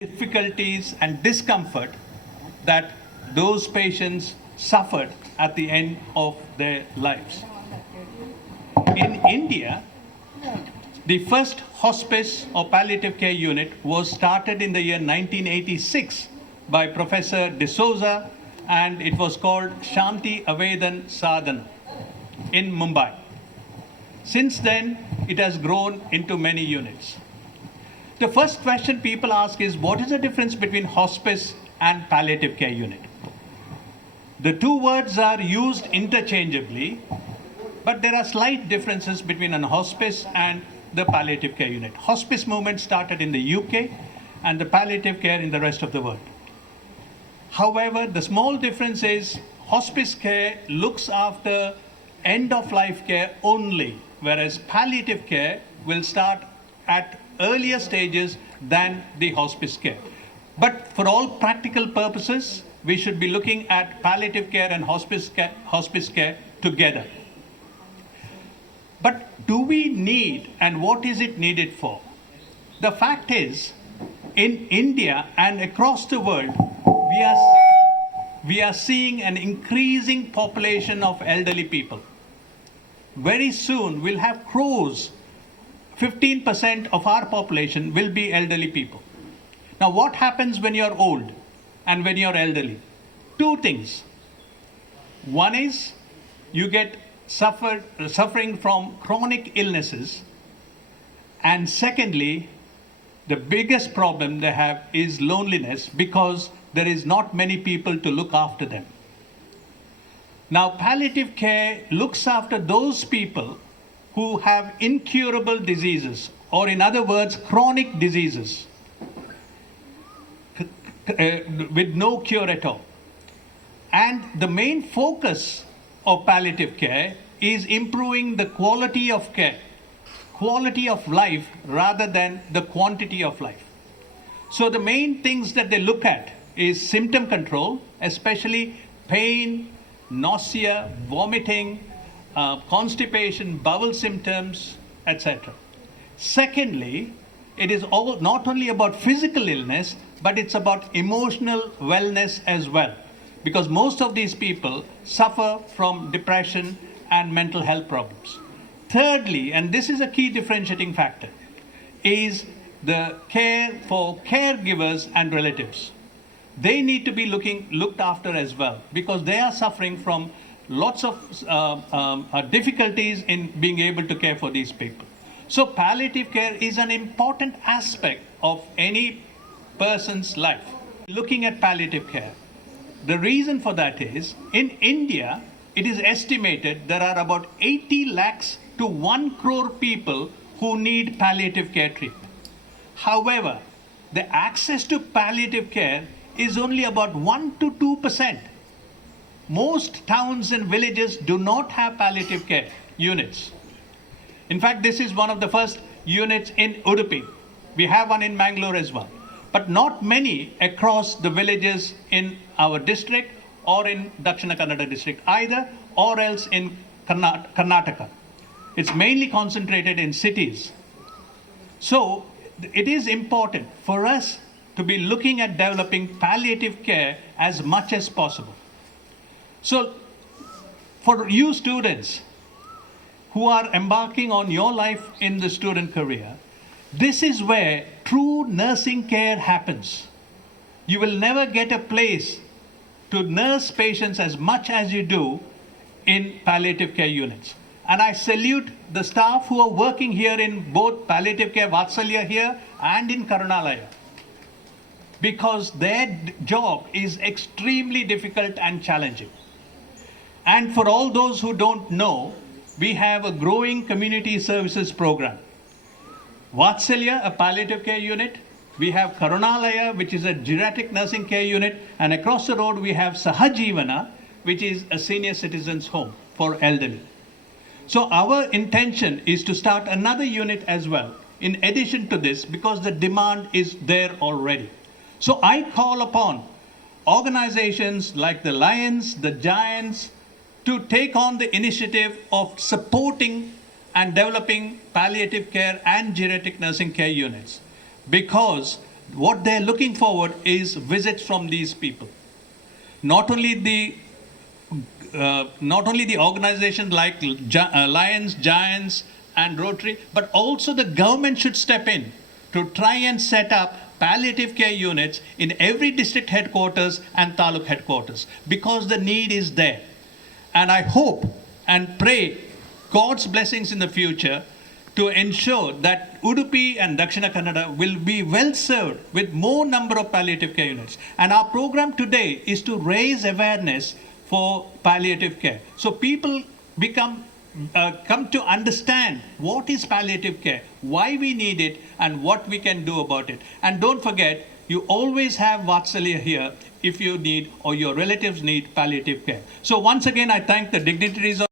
difficulties and discomfort that those patients suffered at the end of their lives. In India, the first hospice or palliative care unit was started in the year 1986 by Professor D'Souza, and it was called Shanti Avedan Sadhana in Mumbai. Since then, it has grown into many units. The first question people ask is, what is the difference between hospice and palliative care unit? The two words are used interchangeably, but there are slight differences between an hospice and the palliative care unit. Hospice movement started in the UK and the palliative care in the rest of the world. However, the small difference is hospice care looks after end-of-life care only, whereas palliative care will start at earlier stages than the hospice care. But for all practical purposes, we should be looking at palliative care and hospice care together. But do we need, and what is it needed for? The fact is, in India and across the world, we are seeing an increasing population of elderly people. Very soon, we'll have crores. 15% of our population will be elderly people. Now, what happens when you're old and when you're elderly? Two things. One is you get suffering from chronic illnesses. And secondly, the biggest problem they have is loneliness because there is not many people to look after them. Now, palliative care looks after those people who have incurable diseases, or in other words, chronic diseases with no cure at all. And the main focus of palliative care is improving the quality of care, quality of life rather than the quantity of life. So the main things that they look at is symptom control, especially pain, nausea, vomiting, constipation, bowel symptoms, etc. Secondly, it is not only about physical illness, but it's about emotional wellness as well, because most of these people suffer from depression and mental health problems. Thirdly, and this is a key differentiating factor, is the care for caregivers and relatives. They need to be looked after as well, because they are suffering from lots of difficulties in being able to care for these people. So palliative care is an important aspect of any person's life. Looking at palliative care, the reason for that is, in India, it is estimated there are about 80 lakhs to 1 crore people who need palliative care treatment. However, the access to palliative care is only about 1 to 2%. Most towns and villages do not have palliative care units. In fact, this is one of the first units in Udupi. We have one in Mangalore as well. But not many across the villages in our district or in Dakshina Kannada district either, or else in Karnataka. It's mainly concentrated in cities. So it is important for us to be looking at developing palliative care as much as possible. So for you students who are embarking on your life in the student career, this is where true nursing care happens. You will never get a place to nurse patients as much as you do in palliative care units. And I salute the staff who are working here in both palliative care, Vatsalya here, and in Karunalaya, because their job is extremely difficult and challenging. And for all those who don't know, we have a growing community services program. Vatsalya, a palliative care unit. We have Karunalaya, which is a geriatric nursing care unit. And across the road, we have Sahajivana, which is a senior citizens home for elderly. So our intention is to start another unit as well, in addition to this, because the demand is there already. So I call upon organizations like the Lions, the Giants, to take on the initiative of supporting and developing palliative care and geriatric nursing care units, because what they're looking forward is visits from these people. Not only the organizations like Lions, Giants, and Rotary, but also the government should step in to try and set up palliative care units in every district headquarters and taluk headquarters, because the need is there. And I hope and pray God's blessings in the future to ensure that Udupi and Dakshina Kannada will be well served with more number of palliative care units. And our program today is to raise awareness for palliative care, so people come to understand what is palliative care, why we need it, and what we can do about it. And don't forget, you always have Vatsalya here if you need or your relatives need palliative care. So once again, I thank the dignitaries of